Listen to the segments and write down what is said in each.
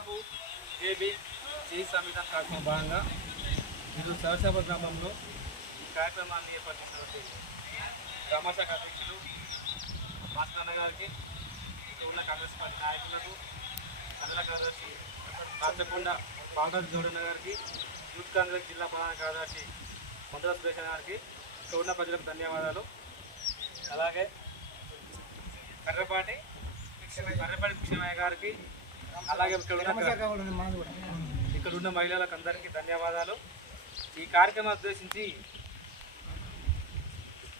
బాపు JB జై సంవిధాన్ కార్యక్రమం భాగంగా ఈరోజు సరసాపూర్ గ్రామంలో ఈ కార్యక్రమాన్ని ఏర్పరిచినటువంటి గ్రామశాఖ అధ్యక్షులు మాస్టర్ గారికి, ఉన్న కాంగ్రెస్ పార్టీ నాయకులకు, మండల కార్యదర్శి రాచకొండ బాలరాజు గౌడన్న గారికి, యూత్ కాంగ్రెస్ జిల్లా ప్రధాన కార్యదర్శి మండల సురేష్ గారికి, ఇక్కడ ఉన్న ప్రజలకు ధన్యవాదాలు. అలాగే కర్రపాటి కృష్ణమయ్య గారికి, అలాగే ఇక్కడ ఉన్న మహిళలకు అందరికీ ధన్యవాదాలు. ఈ కార్యక్రమం ఉద్దేశించి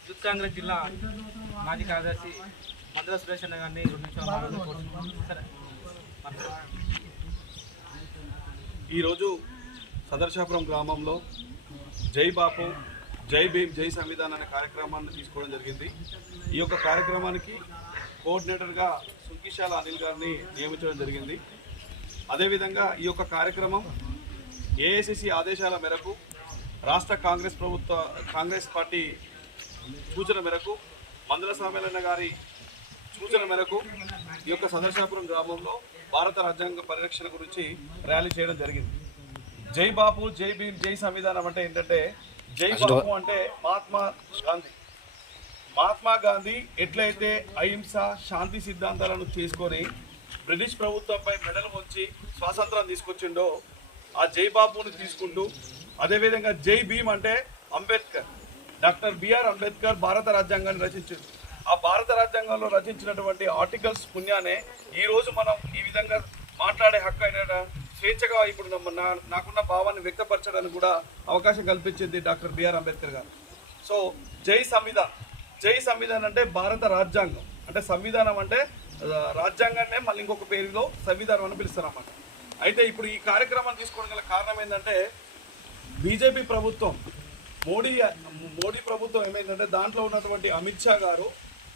యూత్ కాంగ్రెస్ జిల్లా మాజీ కార్యదర్శి మండల సురేష్ అన్న గారిని 2 నిమిషాలు ఈరోజు సదర్శాపురం గ్రామంలో జై బాపు జై భీమ్ జై సంవిధాన్ అనే కార్యక్రమాన్ని తీసుకోవడం జరిగింది. ఈ యొక్క కార్యక్రమానికి కోఆర్డినేటర్గా సుంకిశాల అనిల్ గారిని నియమించడం జరిగింది. అదేవిధంగా ఈ యొక్క కార్యక్రమం ఏఐసిసి ఆదేశాల మేరకు, రాష్ట్ర కాంగ్రెస్ పార్టీ సూచన మేరకు, మందల సామేలన్న గారి సూచన మేరకు ఈ యొక్క సదర్శాపురం గ్రామంలో భారత రాజ్యాంగ పరిరక్షణ గురించి ర్యాలీ చేయడం జరిగింది. జై బాపు జై భీమ్ జై సంవిధానం అంటే ఏంటంటే, జై బాపు అంటే మహాత్మా గాంధీ ఎట్లయితే అహింస శాంతి సిద్ధాంతాలను తీసుకొని బ్రిటిష్ ప్రభుత్వంపై మెడలు వంచి స్వాతంత్రం తీసుకొచ్చిండో ఆ జై బాపుని తీసుకుంటూ, అదేవిధంగా జై భీమ్ అంటే అంబేద్కర్, డాక్టర్ బిఆర్ అంబేద్కర్ భారత రాజ్యాంగాన్ని రచించారు. ఆ భారత రాజ్యాంగంలో రచించినటువంటి ఆర్టికల్స్ పుణ్యానే ఈరోజు మనం ఈ విధంగా మాట్లాడే హక్కు అయిన స్వేచ్ఛగా ఇప్పుడు నాకున్న భావాన్ని వ్యక్తపరచడానికి కూడా అవకాశం కల్పించింది డాక్టర్ బిఆర్ అంబేద్కర్ గారు. సో జై సంవిధాన్ అంటే భారత రాజ్యాంగం, అంటే సంవిధానం అంటే రాజ్యాంగాన్నే మళ్ళీ ఇంకొక పేరులో సంవిధానం అని పిలుస్తారన్నమాట. అయితే ఇప్పుడు ఈ కార్యక్రమాన్ని తీసుకోవడం గల కారణం ఏంటంటే, బీజేపీ ప్రభుత్వం మోడీ ప్రభుత్వం ఏమైందంటే, దాంట్లో ఉన్నటువంటి అమిత్ షా గారు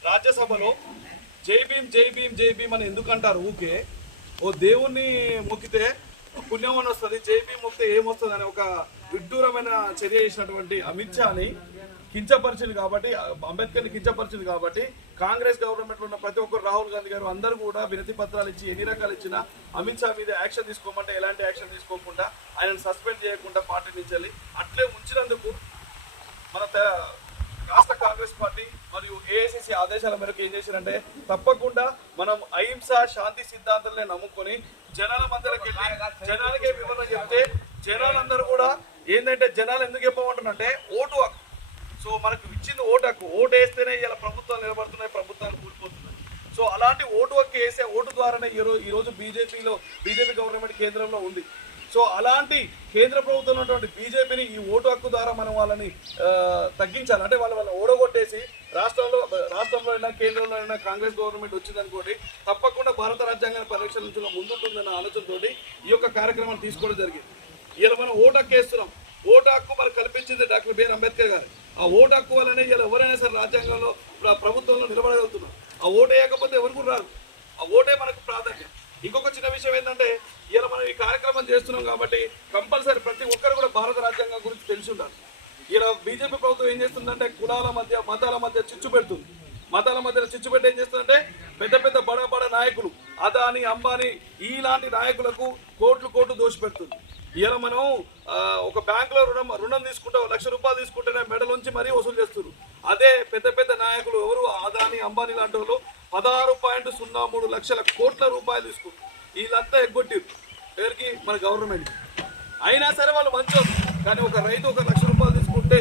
రాజ్యసభలో జై భీమ్ జై భీమ్ జై భీమ్ అని ఎందుకంటారు? ఊకే ఓ దేవుణ్ణి మొక్కితే పుణ్యం అని వస్తుంది, జై భీమ్ మొక్కితే ఏమొస్తుంది అనే ఒక విడ్డూరమైన చర్య చేసినటువంటి అమిత్ షాని కించపరిచింది కాబట్టి, అంబేద్కర్ని కించపరిచింది కాబట్టి, కాంగ్రెస్ గవర్నమెంట్లో ఉన్న ప్రతి ఒక్కరు, రాహుల్ గాంధీ గారు అందరూ కూడా వినతి పత్రాలు ఇచ్చి ఎన్ని రకాలు ఇచ్చినా అమిత్ షా మీద యాక్షన్ తీసుకోమంటే ఎలాంటి యాక్షన్ తీసుకోకుండా, ఆయనను సస్పెండ్ చేయకుండా పార్టీ నుంచి అట్లే ఉంచినందుకు మన రాష్ట్ర కాంగ్రెస్ పార్టీ మరియు ఏఐసిసి ఆదేశాల మేరకు ఏం చేశారంటే, తప్పకుండా మనం అహింస శాంతి సిద్ధాంతాలనే నమ్ముకొని జనాల మధ్యలోకి వెళ్ళి జనాలకే వివరణ చెప్తే, జనాలందరూ కూడా ఏంటంటే, జనాలు ఎందుకు చెప్పమంటున్నారంటే ఓటు హక్కు. సో మనకు ఇచ్చింది ఓటు హక్కు, ఓటు వేస్తేనే ఇలా ప్రభుత్వాలు నిలబడుతున్నాయి, ప్రభుత్వాలు కూలిపోతున్నాయి. సో అలాంటి ఓటు హక్కు వేసే ఓటు ద్వారానే ఈరోజు బీజేపీ గవర్నమెంట్ కేంద్రంలో ఉంది. సో అలాంటి కేంద్ర ప్రభుత్వం ఉన్నటువంటి బీజేపీని ఈ ఓటు హక్కు ద్వారా మనం వాళ్ళని తగ్గించాలి. అంటే వాళ్ళని ఓడగొట్టేసి రాష్ట్రంలో అయినా కేంద్రంలో అయినా కాంగ్రెస్ గవర్నమెంట్ వచ్చిందనుకోండి, తప్పకుండా భారత రాజ్యాంగాన్ని పరిరక్షించడంలో ముందుంటుందన్న ఆలోచనతోటి ఈ యొక్క కార్యక్రమాన్ని తీసుకోవడం జరిగింది. ఇలా మనం ఓటు హక్కు వేస్తున్నాం. ఓటు హక్కు మనకు కల్పించింది డాక్టర్ బిఆర్ అంబేద్కర్ గారు. ఆ ఓటు హక్కు వల్లనే ఇలా ఎవరైనా సరే రాజ్యాంగంలో ప్రభుత్వంలో నిలబడగలుగుతున్నాం. ఆ ఓటు వేయకపోతే ఎవరికి రాదు. ఆ ఓటే మనకు ప్రాధాన్యం. ఇంకొక చిన్న విషయం ఏంటంటే, ఇలా మనం ఈ కార్యక్రమం చేస్తున్నాం కాబట్టి కంపల్సరీ ప్రతి ఒక్కరు కూడా భారత రాజ్యాంగం గురించి తెలిసి ఉండాలి. ఇలా బీజేపీ ప్రభుత్వం ఏం చేస్తుందంటే, కులాల మధ్య మతాల మధ్య చిచ్చు పెడుతుంది. మతాల మధ్యలో చిచ్చు పెట్టి ఏం చేస్తుందంటే, పెద్ద బడ నాయకులు అదాని అంబానీ ఇలాంటి నాయకులకు కోట్లు దోషి పెడుతుంది. ఇలా మనం ఒక బ్యాంకులో రుణం తీసుకుంటే 1 లక్ష రూపాయలు తీసుకుంటేనే మెడలోంచి మరీ వసూలు చేస్తున్నారు. అదే పెద్ద నాయకులు ఎవరు అదాని అంబానీ లాంటి వాళ్ళు 16.03 లక్షల కోట్ల రూపాయలు తీసుకుంటారు. వీళ్ళంతా ఎగ్గొట్టారు ఎవరికి? మన గవర్నమెంట్. అయినా సరే వాళ్ళు మంచోళ్ళు, కానీ ఒక రైతు 1 లక్ష రూపాయలు తీసుకుంటే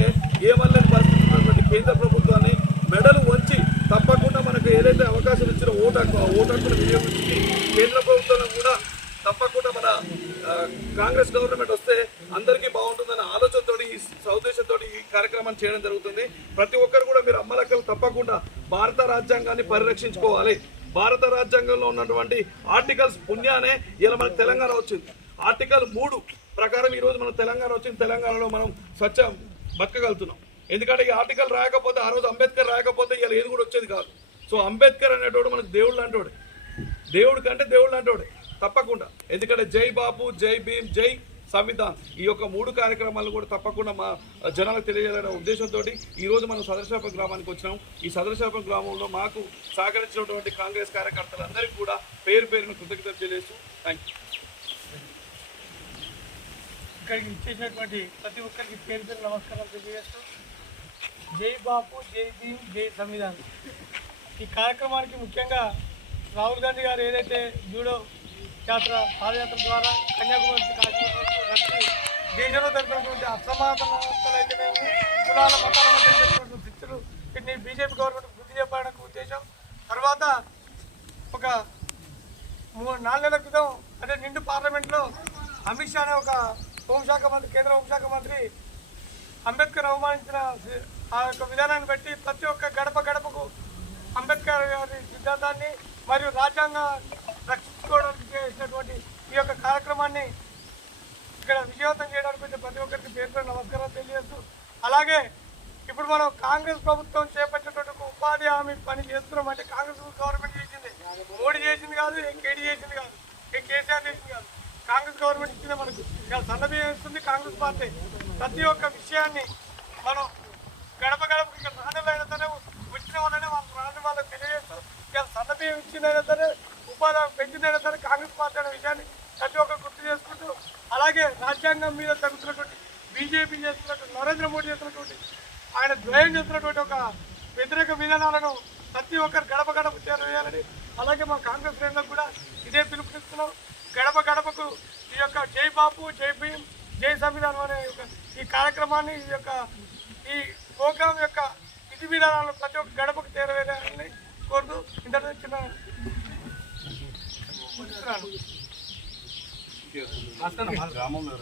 ఏమల్లేని పరిస్థితి ఉన్నటువంటి కేంద్ర ప్రభుత్వాన్ని మెడలు వంచి తప్పకుండా మనకు ఏదైతే అవకాశం ఇచ్చిన ఓటు హక్కును వినియోగించి కేంద్ర ప్రభుత్వంలో కూడా తప్పకుండా మన కాంగ్రెస్ గవర్నమెంట్ వస్తే అందరికీ బాగుంటుందన్న ఆలోచనతో ఈ సౌదేశంతో ఈ కార్యక్రమాన్ని చేయడం జరుగుతుంది. ప్రతి ఒక్కరు కూడా మీరు అమ్మలక్కలు తప్పకుండా భారత రాజ్యాంగాన్ని పరిరక్షించుకోవాలి. భారత రాజ్యాంగంలో ఉన్నటువంటి ఆర్టికల్స్ పుణ్యానే ఇలా మనకు తెలంగాణ వచ్చింది. ఆర్టికల్ 3 ప్రకారం ఈరోజు మనం తెలంగాణ వచ్చింది. తెలంగాణలో మనం స్వచ్ఛ బతకగలుగుతున్నాం. ఎందుకంటే ఈ ఆర్టికల్ రాయకపోతే, ఆ రోజు అంబేద్కర్ రాయకపోతే ఇలా ఏది కూడా వచ్చేది కాదు. సో అంబేద్కర్ అనేటోడు మనకు దేవుడు లాంటోడే, దేవుడి కంటే దేవుడు లాంటోడే తప్పకుండా. ఎందుకంటే జై బాపు జై భీమ్ జై సంవిధాన్ ఈ యొక్క 3 కార్యక్రమాలు కూడా తప్పకుండా మా జనాలకు తెలియజేయాలనే ఉద్దేశంతో ఈరోజు మనం సదర్శాపురం గ్రామానికి వచ్చినాం. ఈ సదర్శాపురం గ్రామంలో మాకు సహకరించినటువంటి కాంగ్రెస్ కార్యకర్తలందరికీ కూడా పేరును కృతజ్ఞతలు తెలియజేస్తూ థ్యాంక్ యూ. ఇక్కడికి ఇచ్చేసినటువంటి ప్రతి ఒక్కరికి పేరు పేరు నమస్కారం తెలియజేస్తూ జై బాపు, జై భీమ్, జై సంవిధాన్. ఈ కార్యక్రమానికి ముఖ్యంగా రాహుల్ గాంధీ గారు ఏదైతే జూడో యాత్ర పాదయాత్ర ద్వారా కన్యాకుమారి కాశ్మీర్ వరకు నడిచి దేశంలో జరిపినటువంటి అసమానతలైతేనేమి కులాల మతాల మధ్య జరిపినటువంటి శిక్షలు వీటిని బీజేపీ గవర్నమెంట్ గుర్తు చెప్పడానికి ఉద్దేశం. తర్వాత ఒక 4 నెలల క్రితం అంటే నిండు పార్లమెంట్లో అమిత్ షా అనే ఒక హోంశాఖ మంత్రి, కేంద్ర హోంశాఖ మంత్రి అంబేద్కర్ అవమానించిన ఆ యొక్క విధానాన్ని బట్టి ప్రతి ఒక్క గడప గడపకు అంబేద్కర్ గారి సిద్ధాంతాన్ని మరియు రాజ్యాంగాన్ని రక్షించుకోవడానికి చేసినటువంటి ఈ యొక్క కార్యక్రమాన్ని ఇక్కడ విజయవంతం చేయడానికి వచ్చే ప్రతి ఒక్కరికి పేరు నమస్కారం తెలియజేస్తూ, అలాగే ఇప్పుడు మనం కాంగ్రెస్ ప్రభుత్వం చేపట్టినటువంటి ఒక ఉపాధి హామీ పని చేస్తున్నాం. అంటే కాంగ్రెస్ గవర్నమెంట్ చేసింది, మోడీ చేసింది కాదు, కేడీ చేసింది కాదు, కేసీఆర్ చేసింది కాదు, కాంగ్రెస్ గవర్నమెంట్ ఇచ్చింది. మనకు ఇలా సన్నబియ్యం ఇస్తుంది కాంగ్రెస్ పార్టీ. ప్రతి ఒక్క విషయాన్ని మనం గడప గడపకి ఇక్కడ రాజులైనా సరే వచ్చిన వాళ్ళనే వాళ్ళకి తెలియజేస్తూ ఇలా సన్నబియ్యం ఇచ్చిందైనా సరే ఉపాధి పెంచిందైనా సరే కాంగ్రెస్ పార్టీ అనే విషయాన్ని ప్రతి ఒక్కరు గుర్తు చేసుకుంటూ, అలాగే రాజ్యాంగం మీద జరుగుతున్నటువంటి బీజేపీ చేస్తున్నటువంటి నరేంద్ర మోడీ చేస్తున్నటువంటి ఆయన ద్వయం చేస్తున్నటువంటి ఒక వ్యతిరేక విధానాలను ప్రతి ఒక్కరు గడప గడప చేరవేయాలని, అలాగే మా కాంగ్రెస్ శ్రేణులకు కూడా ఇదే పిలుపునిస్తున్నాం. గడప గడపకు ఈ యొక్క జై బాపు, జై భీమ్, జై సంవిధానం అనే ఈ కార్యక్రమాన్ని ఈ ప్రోగ్రాం యొక్క విధి విధానాలను ప్రతి ఒక్క గడపకు చేరవేయాలని కోరుతూ ఇంత చిన్న గ్రామంలో